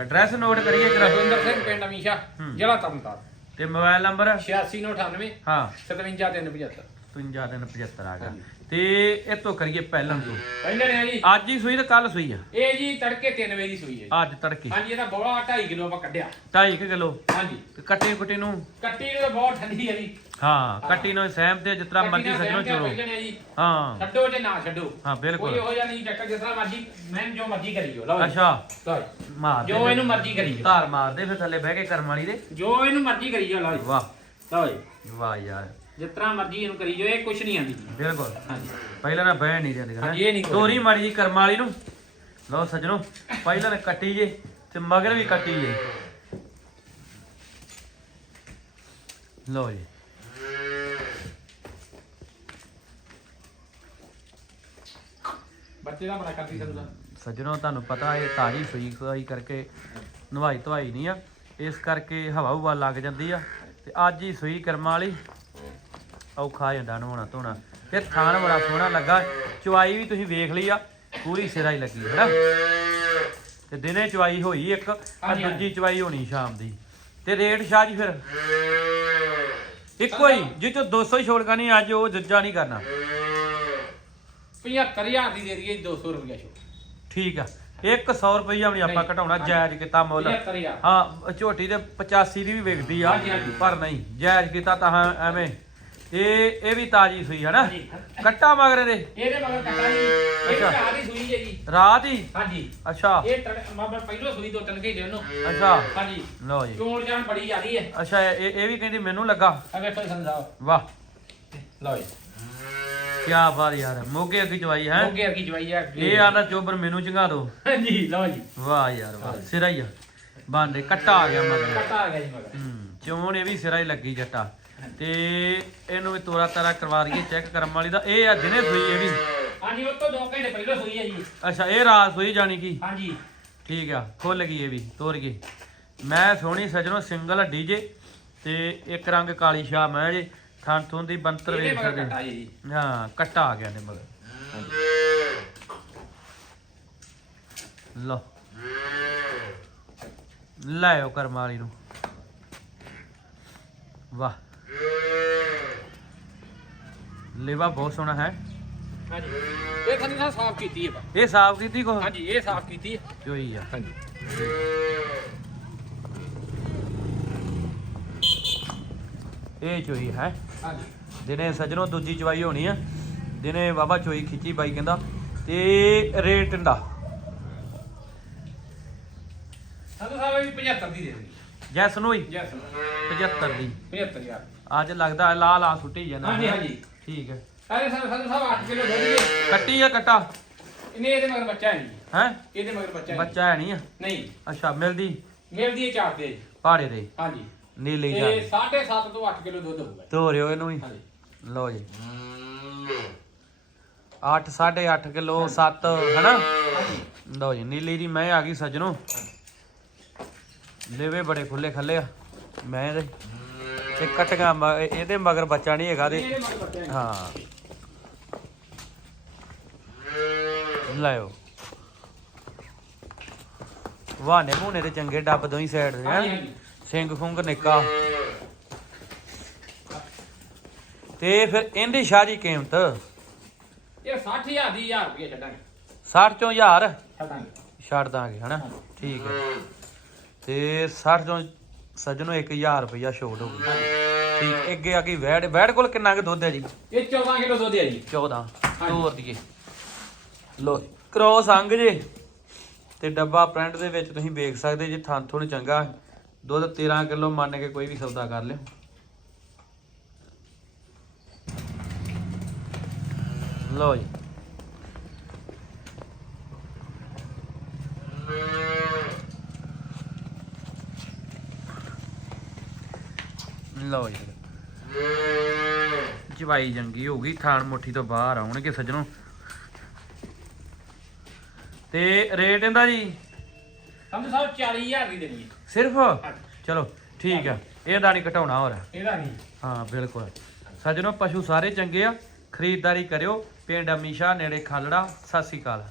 Address note ਕਰੀਏ ਜਰਾ ਰਵਿੰਦਰ ਸਿੰਘ ਪਿੰਡ ਅਮੀਸ਼ਾ। ਜ਼ਿਲ੍ਹਾ ਤਰਨਤਾਰਨ। ਤੇ ਮੋਬਾਈਲ ਨੰਬਰ? 8698 ਹਾਂ। 57375 5375 ਆ ਗਿਆ। ਤੇ ਇਹ ਤੋਂ ਕਰੀਏ ਪਹਿਲਾਂ ਤੋਂ ਪਹਿਲਾਂ ਨੇ ਆ ਜੀ। ਅੱਜ ਹੀ ਸੂਈ ਤੇ ਕੱਲ ਸੂਈ ਆ। ਇਹ ਜੀ ਤੜਕੇ 3 ਵਜੇ ਦੀ ਸੂਈ ਹੈ ਜੀ। ਅੱਜ ਤੜਕੇ। ਹਾਂਜੀ ਇਹਦਾ ਬੋਲਾ 2.5 ਕਿਲੋ ਆਪਾਂ ਕੱਢਿਆ। 2.5 ਕਿਲੋ। ਹਾਂਜੀ। ਤੇ ਕੱਟੀ ਕੁੱਟੀ ਨੂੰ। ਕੱਟੀ ਨੂੰ ਤਾਂ ਬਹੁਤ ਠੰਡੀ ਹੈ ਜੀ। ਹਾਂ ਕੱਟੀ ਨੂੰ ਸਹਿਮ ਤੇ ਜਿਸ ਤਰ੍ਹਾਂ ਮਰਜ਼ੀ ਸੱਜਣੋ ਜੀ। ਹਾਂ। ਛੱਡੋ ਜੇ ਨਾ ਛੱਡੋ। ਹਾਂ ਕੋਈ ਬਿਲਕੁਲ ਇਹੋ ਜਿਹਾ ਨਹੀਂ ਚੱਕਰ ਜਿਸ ਤਰ੍ਹਾਂ ਮਰਜ਼ੀ ਮੈਂ ਜੋ ਮਰਜ਼ੀ ਕਰੀ ਜੋ ਲਓ ਜੀ। ਅੱਛਾ। ਜੀ। ਮਾਰ ਜੋ। ਇਹਨੂੰ ਮਰਜ਼ੀ ਕਰੀ ਜੋ ਧਾਰ ਮਾਰ ਦੇ ਫਿਰ ਥੱਲੇ ਬਹਿ ਕੇ ਕਰਮ ਵਾਲੀ ਦੇ। ਜੋ ਇਹਨੂੰ ਮਰਜ਼ੀ ਕਰੀ ਜੋ ਲਓ ਜੀ। ਵਾਹ। ਲਓ ਜੀ। ਵਾਹ ਯਾਰ। ਜਿਸ ਤਰ੍ਹਾਂ ਮਰਜ਼ੀ ਇਹਨੂੰ ਕਰੀ ਜੋ ਇਹ ਕੁਛ ਨਹੀਂ ਆਂਦੀ ਬਿਲਕੁਲ। ਹਾਂਜੀ। ਪਹਿਲਾਂ ਨਾ ਬਹਿ ਨਹੀਂ ਦਿੰਦੇ ਹਾਂਜੀ, ਇਹ ਨਹੀਂ ਕੋਈ। ਤੋਰੀ ਮਾੜੀ ਜੀ ਕਰਮ ਵਾਲੀ ਨੂੰ। ਲਓ ਸੱਜਣੋ ਪਹਿਲਾਂ ਨੇ ਕੱਟੀ ਜੇ ਤੇ ਮਗਰ ਵੀ ਕੱਟੀ ਜੇ। ਲਓ ਜੀ। ਬੱਚੇ ਦਾ ਬੜਾ ਕਰਦੀ ਸਰੂਗਾ ਸੱਜਣੋ ਤੁਹਾਨੂੰ ਪਤਾ ਇਹ ਤਾਜੀ ਸੂਈ ਖਵਾਈ ਕਰਕੇ ਨਵਾਈ ਧਵਾਈ ਨਹੀਂ ਆ। ਇਸ ਕਰਕੇ ਹਵਾ ਹੁਵਾ ਲੱਗ ਜਾਂਦੀ ਆ। ਤੇ ਅੱਜ ਹੀ ਸੂਈ ਕਰਮਾਂ ਵਾਲੀ ਔਖਾ ਹੋ ਜਾਂਦਾ ਨਹਾਉਣਾ ਧੋਣਾ। ਤੇ ਥਾਣ ਬੜਾ ਸੋਹਣਾ ਲੱਗਾ। ਚੁਆਈ ਵੀ ਤੁਸੀਂ ਵੇਖ ਲਈ ਆ ਪੂਰੀ ਸਿਰਾ ਹੀ ਲੱਗੀ ਹੈ ਨਾ ਤੇ ਦਿਨੇ ਚੁਆਈ ਹੋਈ ਇੱਕ ਆ ਦੂਜੀ ਚੁਆਈ ਹੋਣੀ ਸ਼ਾਮ ਦੀ। ਤੇ ਰੇਟ ਸ਼ਾਹ ਜੀ ਫਿਰ? ਇੱਕੋ ਹੀ ਜਿੱਚੋਂ 200 ਹੀ ਛੋੜ ਕਰਨੀ ਅੱਜ ਉਹ ਜੱਜਾ ਨਹੀਂ ਕਰਨਾ। 75000 ਦੀ ਦੇ ਦਈਏ 200 ਰੁਪਏ ਛੋ ਠੀਕ ਆ। 100 ਰੁਪਈਆ ਵੀ ਆਪਾਂ ਘਟਾਉਣਾ। ਜਾਇਜ਼ ਕੀਤਾ ਮੁੱਲ। 75000 ਹਾਂ ਝੋਟੀ ਦੇ 85 ਦੀ ਵੀ ਵਿਕਦੀ ਆ। ਪਰ ਨਹੀਂ ਜਾਇਜ਼ ਕੀਤਾ ਤਾਂ ਐਵੇਂ। ਇਹ ਇਹ ਵੀ ਤਾਜੀ ਸੂਈ ਹੈ ਨਾ। ਕੱਟਾ ਮਗਰ ਇਹਦੇ? ਇਹਦੇ ਮਗਰ ਕੱਟਾ ਜੀ। ਇਹ ਅੱਛਾ। ਦੀ ਸੂਈ ਹੈ ਜੀ। ਰਾਤ ਹੀ? ਹਾਂਜੀ। ਅੱਛਾ। ਇਹ ਤੜ- ਮਾਮਾ ਪਹਿਲੋਂ ਸੂਈ ਦੋ ਤਿੰਨ ਘੰਟੇ ਉਹਨੂੰ ਅੱਛਾ। ਹਾਂਜੀ। ਲਓ ਜੀ। ਚੋਣ ਜਾਣ ਬੜੀ ਜ਼ਿਆਦੀ ਹੈ। ਅੱਛਾ ਇਹ ਇਹ ਵੀ ਕਹਿੰਦੀ ਮੈਨੂੰ ਲੱਗਾ। ਅਗੇ ਫਿਰ ਸਮਝਾਓ ਵਾਹ। ਲਓ ਜੀ। ਕੀ ਬਾਤ ਯਾਰ। ਮੋਗੇ ਅੱਗੇ ਚਵਾਈ ਹੈ ਅੱਗੇ ਅੱਗੇ ਜਵਾਈ ਆ ਅੱਗੇ। ਇਹ ਆਂਦਾ ਚੋਬਰ ਮੈਨੂੰ ਚੰਗਾ ਦੋ। ਹਾਂਜੀ ਲਓ ਜੀ। ਵਾਹ ਯਾਰ ਵਾਹ। ਸਿਰਾ ਹੀ ਆ। ਬਾਂਡੇ ਕੱਟਾ ਆ ਗਿਆ ਮਗਰ। ਕੱਟਾ ਆ ਗਿਆ ਜੀ ਮਗਰ। ਹੂੰ ਚੋਣ ਇਹ ਵੀ ਸਿਰਾ ਹੀ ਲੱਗੀ ਜੱਟਾ। ਤੇ ਇਹਨੂੰ ਵੀ ਤੋਰਾ ਤਾਰਾ ਕਰਵਾ ਦਈਏ ਚੈੱਕ ਕਰਮ ਵਾਲੀ ਦਾ। ਇਹ ਆ ਦਿਨੇ ਸੂਈ ਇਹ ਵੀ ਹਾਂਜੀ ਉਹ ਤੋਂ 2 ਘੰਟੇ ਪਹਿਲਾਂ ਸੂਈ ਹੈ ਜੀ। ਅੱਛਾ ਇਹ ਰਾਤ ਸੂਈ ਜਾਣੀ ਕੀ? ਹਾਂਜੀ। ਠੀਕ ਆ ਖੁੱਲ ਗਈ ਇਹ ਵੀ ਤੋਰ ਗਈ। ਮੈਂ ਸੋਹਣੀ ਸਜਣੋ ਸਿੰਗਲ ਹੱਡੀ ਜੇ ਤੇ ਇੱਕ ਰੰਗ ਕਾਲੀ ਸ਼ਾਹ ਮੈਂ ਜੇ ਥਣ ਥੁਣ ਦੀ ਬੰਤਰ ਇਹਦੇ ਵੇਖ ਮਗਰ ਸਕਦੇ ਕੱਟਾ ਜੀ ਹਾਂ ਕੱਟਾ ਆ ਗਿਆ ਨੇ ਮਗਰ। ਲੋ ਲੈ ਆਓ ਕਰਮ ਵਾਲੀ ਨੂੰ। ਵਾਹ। ਲੇਵਾ ਬਹੁਤ ਸੋਹਣਾ ਹੈ। ਹਾਂਜੀ। ਇਹ ਸਾਹਿਬ ਸਾਫ਼ ਕੀਤੀ ਹੈ। ਇਹ ਸਾਫ਼ ਕੀਤੀ ਕੋ? ਹਾਂਜੀ ਇਹ ਸਾਫ਼ ਕੀਤੀ ਹੈ। ਜੋਈ ਆ। ਹਾਂਜੀ। ਇਹ ਚੋਈ ਹੈ। ਹਾਂਜੀ। ਦਿਨੇ ਸਜਣੋ ਦੂਜੀ ਚਵਾਈ ਹੋਣੀ ਆ। ਦਿਨੇ ਬਾਬਾ ਚੋਈ ਖਿੱਚੀ ਬਾਈ ਕਹਿੰਦਾ ਤੇ ਰੇਟ ਦਾ ਸੰਧੂ ਸਾਹਿਬ ਵੀ 75 ਦੀ ਦੇ ਦੇ ਜੈਸ ਨੂੰ ਹੀ? ਜੈਸ 75 ਦੀ। 75000 ਅੱਜ ਲੱਗਦਾ ਲਾ ਲਾ ਸੁੱਟੀ ਜਾਂਦਾ ਹਾਂਜੀ, ਹਾਂਜੀ। ਠੀਕ ਹੈ। ਸਾਰੇ ਸੰਧੂ ਸੰਧੂ ਸਾਹਿਬ 8 ਕਿਲੋ ਦੁੱਧ ਦੇ ਕੱਟੀ ਆ ਕੱਟਾ? ਇਹਨੇ ਇਹਦੇ ਮਗਰ ਬੱਚਾ ਹੈ ਨਹੀਂ। ਹੈ? ਇਹਦੇ ਮਗਰ ਬੱਚਾ ਹੈ ਬੱਚਾ ਹੈ ਨਹੀਂ ਆ? ਨਹੀਂ। ਅੱਛਾ ਮਿਲਦੀ? ਮਿਲਦੀ ਹੈ ਚਾਰ ਤੇ। ਪਹਾੜੇ ਦੇ। ਹਾਂਜੀ। ਨੀਲੀ ਜਾ ਇਹ 7.5 ਤੋਂ 8 ਕਿਲੋ ਦੁੱਧ ਹੋਊਗਾ। ਧੋਰਿਓ ਇਹਨੂੰ ਹੀ ਹਾਂਜੀ। ਲਓ ਜੀ। 8 8.5 ਕਿਲੋ 7 ਹੈਨਾ? ਲਓ ਜੀ ਨੀਲੀ ਦੀ ਮੈਂ ਆ ਗਈ ਸਜਣੋ। ਲੇਵੇ ਬੜੇ ਖੁੱਲੇ ਖੱਲੇ ਆ। ਮੈਂ ਇਹਦੇ ਤੇ ਕਟਗਾ ਇਹਦੇ ਮਗਰ ਬੱਚਾ ਨਹੀਂ ਹੈਗਾ ਦੇ ਬੱਚਾ ਹੈ। ਲਾਇਓ। ਵਾਹਨੇ ਮੂਨੇ ਤੇ ਚੰਗੇ ਡੱਬ ਦੋਈ ਸਾਈਡ ਦੇ ਹਾਂਜੀ ਹੈਂ। ਹਾਂਜੀ ਸਿੰਘ ਖੁੰਗ ਨਿੱਕਾ। ਤੇ ਫਿਰ ਇਹਦੀ ਸ਼ਾਹਜੀ ਕੀਮਤ? ਇਹ 60000 ਦੀ 1000 ਰੁਪਏ ਛੱਡਾਂਗੇ। 60 ਚੋਂ 1000 ਛੱਡਾਂਗੇ। ਛੱਡ ਦਾਂਗੇ ਹਨਾ? ਠੀਕ ਹੈ। ਤੇ 60 ਚੋਂ ਸੱਜਣੋ 1000 ਰੁਪਇਆ ਛੋੜ ਹੋਊਗੀ ਠੀਕ ਅੱਗੇ ਆ ਗਈ ਵੈੜ ਵੈੜ ਕੋਲ ਕਿੰਨਾ ਕੁ ਦੁੱਧ ਹੈ ਜੀ? ਇਹ 14 ਕਿਲੋ ਦੁੱਧ ਹੈ ਜੀ। 14 ਤੋਰ ਦਈਏ। ਲੋ ਕ੍ਰੋਸ ਅੰਗ ਜੇ ਤੇ ਡੱਬਾ ਪ੍ਰਿੰਟ ਦੇ ਵਿੱਚ ਤੁਸੀਂ ਵੇਖ ਸਕਦੇ ਜੇ ਥਾਂ ਥੋੜਾ ਚੰਗਾ ਦੁੱਧ 13 ਕਿਲੋ ਮੰਨ ਕੇ ਕੋਈ ਵੀ ਸੌਦਾ ਕਰ ਲਿਓ। ਲੋ ਜੀ ਲੋ ਜੀ। ਜਵਾਈ ਜੰਗੀ ਹੋ ਗਈ ਥਾਣ ਮੁੱਠੀ ਤੋਂ ਬਾਹਰ ਆਉਣਗੇ ਸੱਜਣੋ। ਤੇ ਰੇਟ ਇਹਦਾ ਜੀ? ਸੰਧੂ ਸਾਹਿਬ 40000 ਦੀ ਦੇਣੀ ਹੈ। ਸਿਰਫ। ਚਲੋ ਠੀਕ ਆ। ਇਹਦਾ ਨਹੀਂ ਘਟਾਉਣਾ ਹੋਰ। ਇਹਦਾ ਨਹੀਂ। ਹਾਂ ਬਿਲਕੁਲ। ਸੱਜਣੋ ਪਸ਼ੂ ਸਾਰੇ ਚੰਗੇ ਆ। ਖਰੀਦਦਾਰੀ ਕਰਿਓ। ਪਿੰਡ ਅਮੀਸ਼ਾ ਨੇੜੇ ਖਾਲੜਾ। ਸਤਿ ਸ਼੍ਰੀ ਅਕਾਲ।